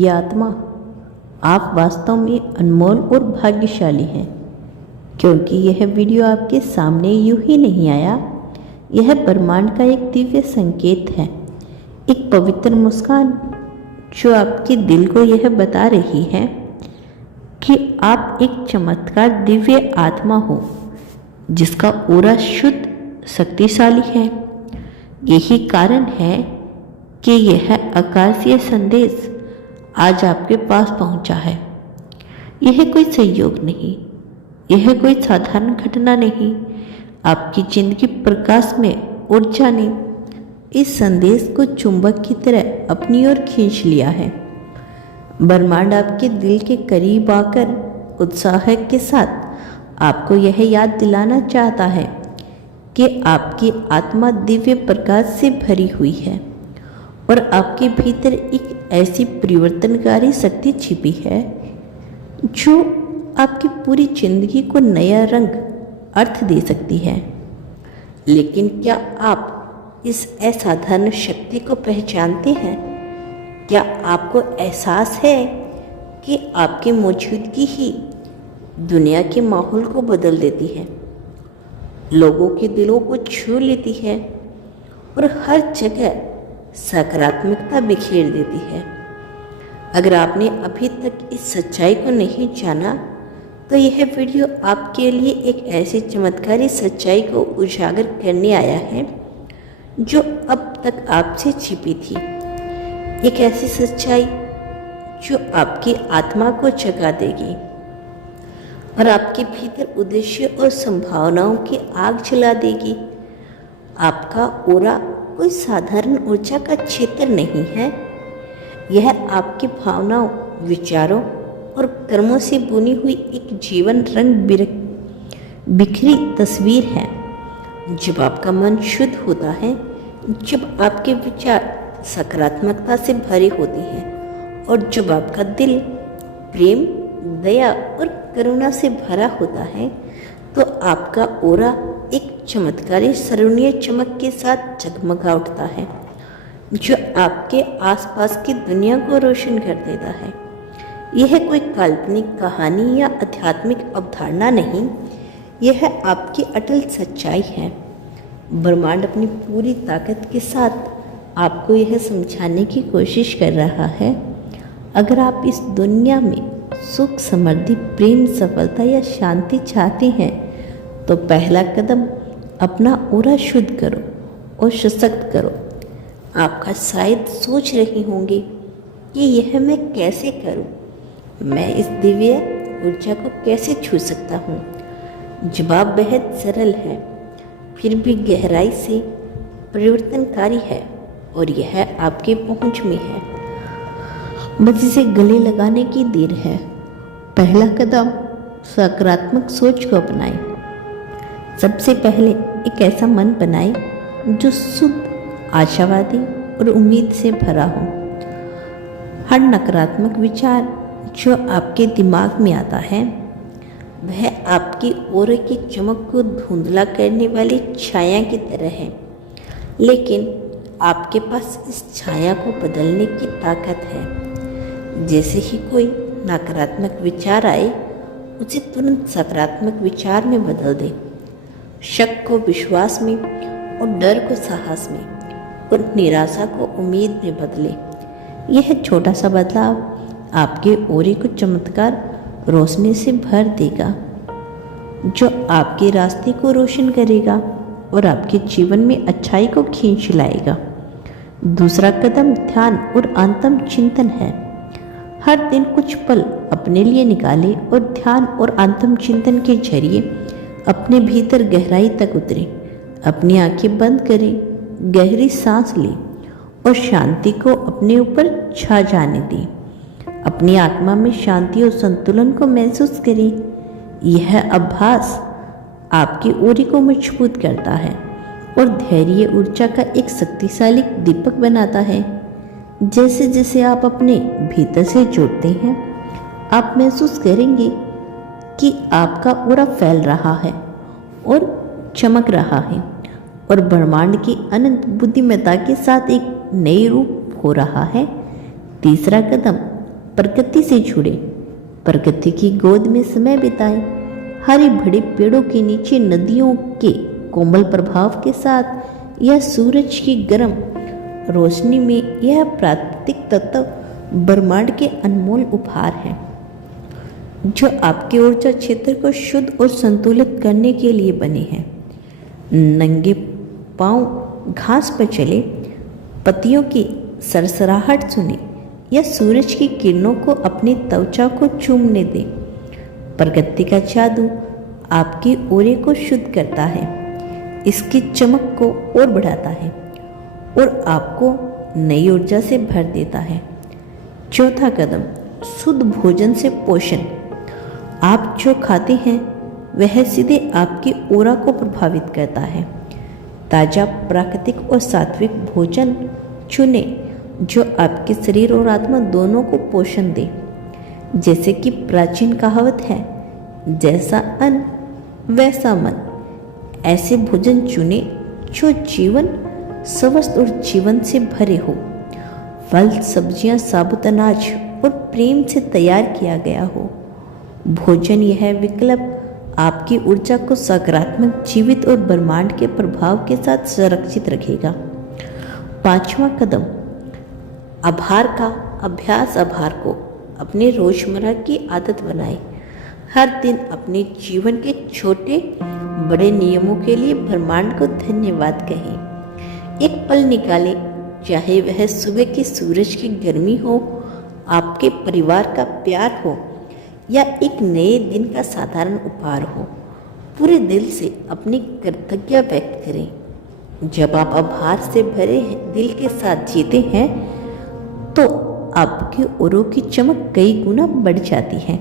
ये आत्मा, आप वास्तव में अनमोल और भाग्यशाली हैं, क्योंकि यह वीडियो आपके सामने यूं ही नहीं आया। यह ब्रह्मांड का एक दिव्य संकेत है, एक पवित्र मुस्कान जो आपके दिल को यह बता रही है कि आप एक चमत्कार दिव्य आत्मा हो, जिसका ऑरा शुद्ध शक्तिशाली है। यही कारण है कि यह आकाशीय संदेश आज आपके पास पहुंचा है। यह कोई संयोग नहीं, यह कोई साधारण घटना नहीं, आपकी जिंदगी प्रकाश में ऊर्जा ने इस संदेश को चुंबक की तरह अपनी ओर खींच लिया है। ब्रह्मांड आपके दिल के करीब आकर उत्साह के साथ आपको यह याद दिलाना चाहता है कि आपकी आत्मा दिव्य प्रकाश से भरी हुई है और आपके भीतर एक ऐसी परिवर्तनकारी शक्ति छिपी है जो आपकी पूरी जिंदगी को नया रंग, अर्थ दे सकती है। लेकिन क्या आप इस असाधारण शक्ति को पहचानते हैं? क्या आपको एहसास है कि आपकी मौजूदगी ही दुनिया के माहौल को बदल देती है, लोगों के दिलों को छू लेती है और हर जगह सकारात्मकता बिखेर देती है? अगर आपने अभी तक इस सच्चाई को नहीं जाना, तो यह वीडियो आपके लिए एक ऐसी चमत्कारी सच्चाई को उजागर करने आया है जो अब तक आपसे छिपी थी। एक ऐसी सच्चाई जो आपकी आत्मा को जगा देगी और आपके भीतर उद्देश्य और संभावनाओं की आग जला देगी। आपका ऑरा कोई साधारण ऊर्जा का क्षेत्र नहीं है, यह आपकी भावनाओं, विचारों और कर्मों से बुनी हुई एक जीवन रंग बिखरी तस्वीर है। जब आपका मन शुद्ध होता है, जब आपके विचार सकारात्मकता से भरे होते हैं और जब आपका दिल प्रेम, दया और करुणा से भरा होता है, तो आपका ऑरा एक चमत्कारी सराहनीय चमक के साथ जगमगा उठता है जो आपके आसपास की दुनिया को रोशन कर देता है। यह कोई काल्पनिक कहानी या आध्यात्मिक अवधारणा नहीं, यह आपकी अटल सच्चाई है। ब्रह्मांड अपनी पूरी ताकत के साथ आपको यह समझाने की कोशिश कर रहा है, अगर आप इस दुनिया में सुख, समृद्धि, प्रेम, सफलता या शांति चाहते हैं, तो पहला कदम अपना ऑरा शुद्ध करो और सशक्त करो। आपका शायद सोच रही होंगे कि यह मैं कैसे करूं? मैं इस दिव्य ऊर्जा को कैसे छू सकता हूं? जवाब बेहद सरल है, फिर भी गहराई से परिवर्तनकारी है और यह आपके पहुंच में है। बस इसे गले लगाने की देर है। पहला कदम सकारात्मक सोच को अपनाएं। सबसे पहले एक ऐसा मन बनाएं जो शुद्ध, आशावादी और उम्मीद से भरा हो। हर नकारात्मक विचार जो आपके दिमाग में आता है, वह आपकी ऑरा की चमक को धुंधला करने वाली छाया की तरह है, लेकिन आपके पास इस छाया को बदलने की ताकत है। जैसे ही कोई नकारात्मक विचार आए, उसे तुरंत सकारात्मक विचार में बदल दें। शक को विश्वास में और डर को साहस में और निराशा को उम्मीद में बदलें। यह छोटा सा बदलाव आपके ऑरे को चमत्कार रोशनी से भर देगा, जो आपके रास्ते को रोशन करेगा और आपके जीवन में अच्छाई को खींच लाएगा। दूसरा कदम ध्यान और आत्म चिंतन है। हर दिन कुछ पल अपने लिए निकालें और ध्यान और आत्म चिंतन के जरिए अपने भीतर गहराई तक उतरें। अपनी आंखें बंद करें, गहरी सांस लें और शांति को अपने ऊपर छा जाने दें। अपनी आत्मा में शांति और संतुलन को महसूस करें। यह अभ्यास आपकी ऑरा को मजबूत करता है और धैर्य ऊर्जा का एक शक्तिशाली दीपक बनाता है। जैसे जैसे आप अपने भीतर से जुड़ते हैं, आप महसूस करेंगे कि आपका ऑरा फैल रहा है और चमक रहा है और ब्रह्मांड की अनंत बुद्धिमत्ता के साथ एक नई रूप हो रहा है। तीसरा कदम प्रकृति से जुड़े, प्रकृति की गोद में समय बिताएं। हरे भरे पेड़ों के नीचे नदियों के कोमल प्रभाव के साथ या सूरज की गर्म रोशनी में यह प्राकृतिक तत्व ब्रह्मांड के अनमोल उपहार हैं जो आपके ऊर्जा क्षेत्र को शुद्ध और संतुलित करने के लिए बने हैं। नंगे पांव घास पर चले, पत्तियों की सरसराहट सुने या सूरज की किरणों को अपनी त्वचा को चूमने दें। प्रकृति का जादू आपके ओरे को शुद्ध करता है, इसकी चमक को और बढ़ाता है और आपको नई ऊर्जा से भर देता है। चौथा कदम, शुद्ध भोजन से पोषण। आप जो खाते हैं वह सीधे आपकी ओरा को प्रभावित करता है। ताजा, प्राकृतिक और सात्विक भोजन चुने जो आपके शरीर और आत्मा दोनों को पोषण दे। जैसे कि प्राचीन कहावत है, जैसा अन्न वैसा मन। ऐसे भोजन चुने जो जीवन स्वस्थ और जीवन से भरे हो। फल, सब्जियां, साबुत अनाज और प्रेम से तैयार किया गया हो। भोजन यह विकल्प आपकी ऊर्जा को सकारात्मक, जीवित और ब्रह्मांड के प्रभाव के साथ संरक्षित रखेगा। पांचवा कदम, आभार का अभ्यास। आभार को अपने रोजमर्रा की आदत बनाएं। हर दिन अपने जीवन के छोटे बड़े नियमों के लिए ब्रह्मांड को धन्यवाद कहें। एक पल निकालें, चाहे वह सुबह की सूरज की गर्मी हो, आपके परिवार का प्यार हो या एक नए दिन का साधारण उपहार हो। पूरे दिल से अपनी कृतज्ञता व्यक्त करें। जब आप आभार से भरे दिल के साथ जीते हैं तो आपके औरों की चमक कई गुना बढ़ जाती है।